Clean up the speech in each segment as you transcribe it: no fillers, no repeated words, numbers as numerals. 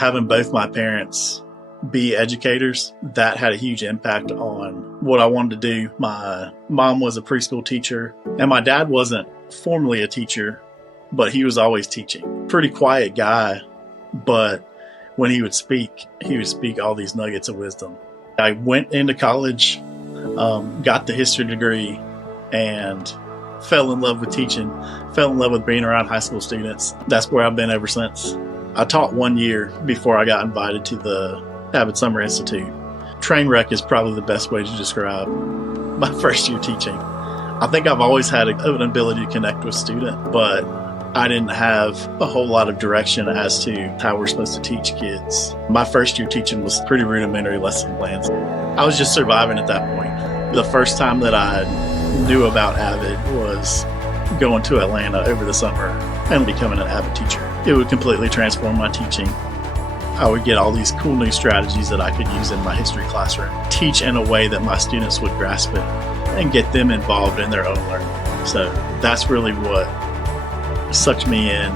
Having both my parents be educators, that had a huge impact on what I wanted to do. My mom was a preschool teacher, and my dad wasn't formally a teacher, but he was always teaching. Pretty quiet guy, but when he would speak all these nuggets of wisdom. I went into college, got the history degree, and fell in love with teaching, fell in love with being around high school students. That's where I've been ever since. I taught 1 year before I got invited to the AVID Summer Institute. Train wreck is probably the best way to describe my first year teaching. I think I've always had an ability to connect with students, but I didn't have a whole lot of direction as to how we're supposed to teach kids. My first year teaching was pretty rudimentary lesson plans. I was just surviving at that point. The first time that I knew about AVID was going to Atlanta over the summer and becoming an AVID teacher. It would completely transform my teaching. I would get all these cool new strategies that I could use in my history classroom, teach in a way that my students would grasp it and get them involved in their own learning. So that's really what sucked me in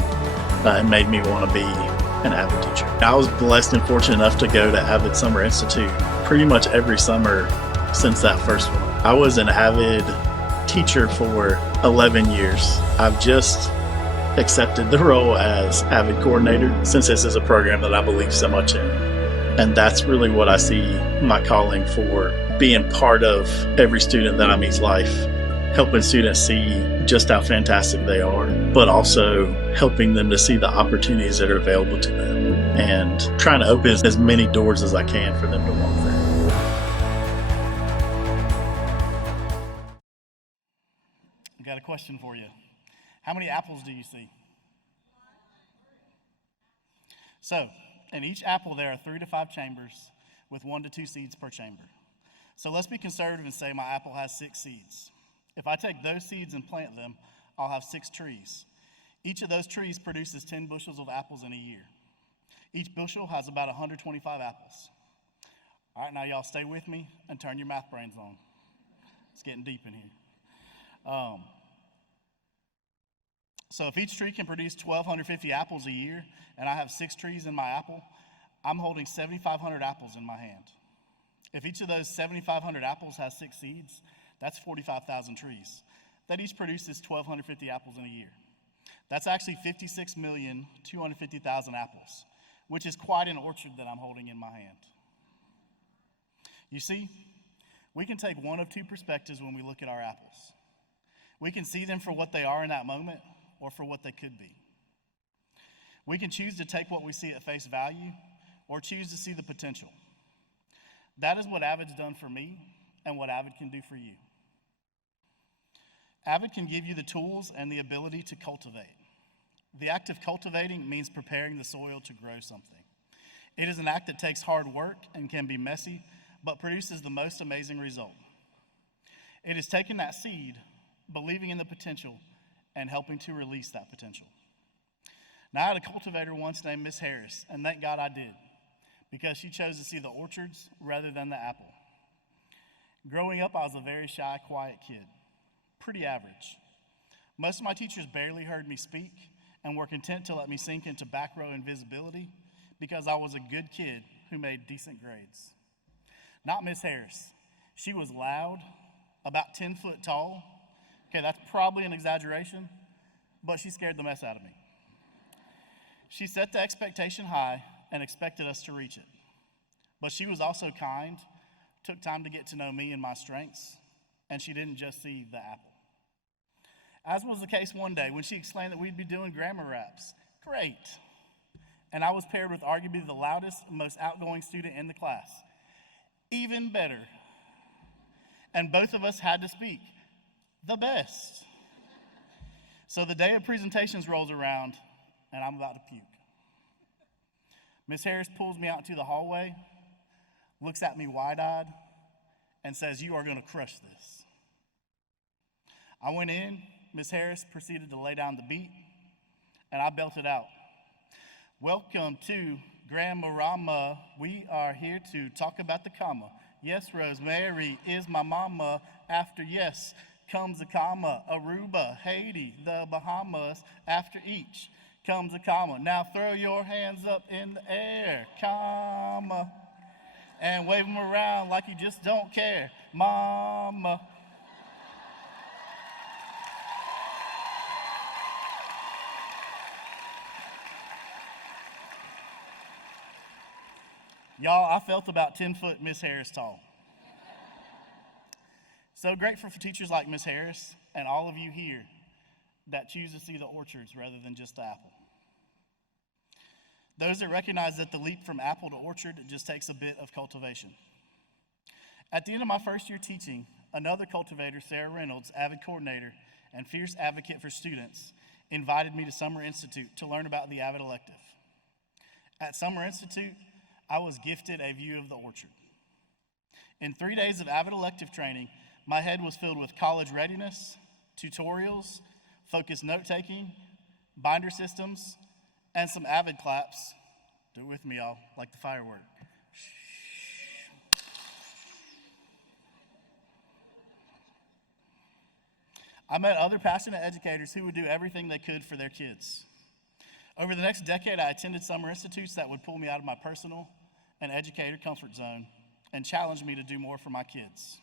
and made me want to be an AVID teacher. I was blessed and fortunate enough to go to AVID Summer Institute pretty much every summer since that first one. I was an AVID teacher for 11 years. I've just accepted the role as AVID coordinator since this is a program that I believe so much in. And that's really what I see my calling for, being part of every student that I meet's life, helping students see just how fantastic they are, but also helping them to see the opportunities that are available to them and trying to open as many doors as I can for them to walk through. I got a question for you. How many apples do you see? So, in each apple there are 3 to 5 chambers with 1 to 2 seeds per chamber. So let's be conservative and say my apple has 6 seeds. If I take those seeds and plant them, I'll have 6 trees. Each of those trees produces 10 bushels of apples in a year. Each bushel has about 125 apples. All right, now y'all stay with me and turn your math brains on. It's getting deep in here. So if each tree can produce 1,250 apples a year, and I have 6 trees in my apple, I'm holding 7,500 apples in my hand. If each of those 7,500 apples has 6 seeds, that's 45,000 trees. That each produces 1,250 apples in a year. That's actually 56,250,000 apples, which is quite an orchard that I'm holding in my hand. You see, we can take one of 2 perspectives when we look at our apples. We can see them for what they are in that moment, or for what they could be. We can choose to take what we see at face value, or choose to see the potential. That is what AVID's done for me, and what AVID can do for you. AVID can give you the tools and the ability to cultivate. The act of cultivating means preparing the soil to grow something. It is an act that takes hard work and can be messy, but produces the most amazing result. It is taking that seed, believing in the potential, and helping to release that potential. Now, I had a cultivator once named Miss Harris, and thank God I did, because she chose to see the orchards rather than the apple. Growing up, I was a very shy, quiet kid, pretty average. Most of my teachers barely heard me speak and were content to let me sink into back row invisibility because I was a good kid who made decent grades. Not Miss Harris. She was loud, about 10 foot tall. Okay, that's probably an exaggeration, but she scared the mess out of me. She set the expectation high and expected us to reach it. But she was also kind, took time to get to know me and my strengths, and she didn't just see the apple. As was the case one day when she explained that we'd be doing grammar raps. Great. And I was paired with arguably the loudest, most outgoing student in the class. Even better. And both of us had to speak. The best. So the day of presentations rolls around, and I'm about to puke. Miss Harris pulls me out into the hallway, looks at me wide-eyed, and says, "You are going to crush this." I went in, Miss Harris proceeded to lay down the beat, and I belted out, "Welcome to Grammarama. We are here to talk about the comma. Yes, Rosemary is my mama. After yes comes a comma. Aruba, Haiti, the Bahamas. After each comes a comma. Now throw your hands up in the air, comma, and wave them around like you just don't care, mama. Y'all, I felt about 10 foot Miss Harris tall. So grateful for teachers like Miss Harris and all of you here that choose to see the orchards rather than just the apple. Those that recognize that the leap from apple to orchard just takes a bit of cultivation. At the end of my first year teaching, another cultivator, Sarah Reynolds, AVID coordinator and fierce advocate for students, invited me to Summer Institute to learn about the AVID elective. At Summer Institute, I was gifted a view of the orchard. In 3 days of AVID elective training, my head was filled with college readiness, tutorials, focused note-taking, binder systems, and some AVID claps. Do it with me, y'all, like the firework. I met other passionate educators who would do everything they could for their kids. Over the next decade, I attended summer institutes that would pull me out of my personal and educator comfort zone and challenge me to do more for my kids.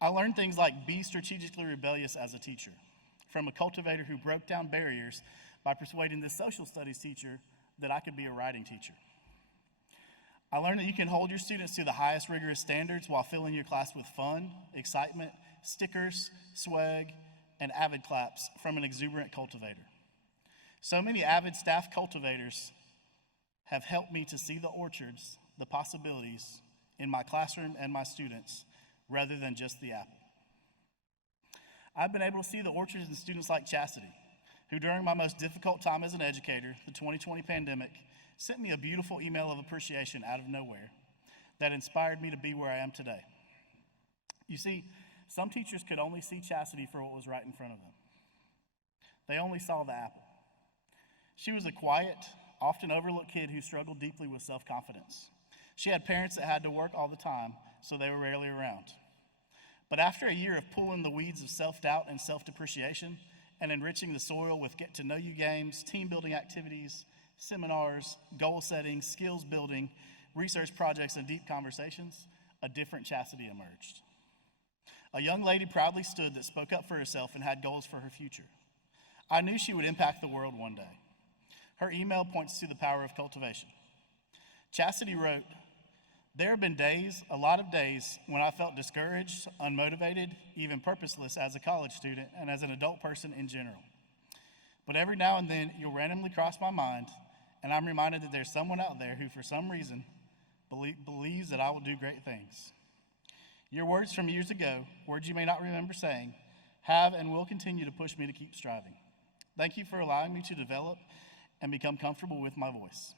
I learned things like be strategically rebellious as a teacher, from a cultivator who broke down barriers by persuading this social studies teacher that I could be a writing teacher. I learned that you can hold your students to the highest rigorous standards while filling your class with fun, excitement, stickers, swag, and AVID claps from an exuberant cultivator. So many AVID staff cultivators have helped me to see the orchards, the possibilities in my classroom and my students, rather than just the apple. I've been able to see the orchards in students like Chastity, who during my most difficult time as an educator, the 2020 pandemic, sent me a beautiful email of appreciation out of nowhere that inspired me to be where I am today. You see, some teachers could only see Chastity for what was right in front of them. They only saw the apple. She was a quiet, often overlooked kid who struggled deeply with self-confidence. She had parents that had to work all the time, so they were rarely around. But after a year of pulling the weeds of self-doubt and self-depreciation and enriching the soil with get-to-know-you games, team-building activities, seminars, goal setting, skills building, research projects, and deep conversations, a different Chastity emerged. A young lady proudly stood that spoke up for herself and had goals for her future. I knew she would impact the world one day. Her email points to the power of cultivation. Chastity wrote, "There have been days, a lot of days, when I felt discouraged, unmotivated, even purposeless as a college student and as an adult person in general. But every now and then, you'll randomly cross my mind, and I'm reminded that there's someone out there who, for some reason, believes that I will do great things. Your words from years ago, words you may not remember saying, have and will continue to push me to keep striving. Thank you for allowing me to develop and become comfortable with my voice."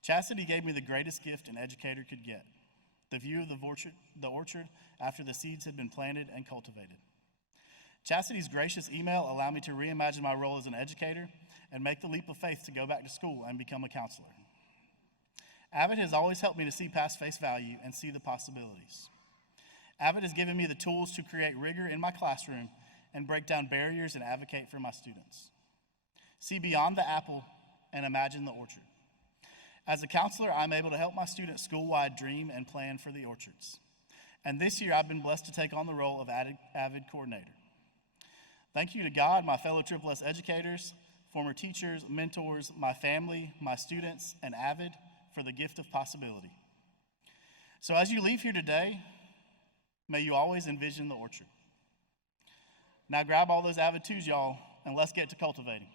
Chastity gave me the greatest gift an educator could get, the view of the orchard after the seeds had been planted and cultivated. Chastity's gracious email allowed me to reimagine my role as an educator and make the leap of faith to go back to school and become a counselor. AVID has always helped me to see past face value and see the possibilities. AVID has given me the tools to create rigor in my classroom and break down barriers and advocate for my students. See beyond the apple and imagine the orchard. As a counselor, I'm able to help my students school-wide dream and plan for the orchards. And this year, I've been blessed to take on the role of AVID coordinator. Thank you to God, my fellow Triple S educators, former teachers, mentors, my family, my students, and AVID for the gift of possibility. So as you leave here today, may you always envision the orchard. Now grab all those AVID twos, y'all, and let's get to cultivating.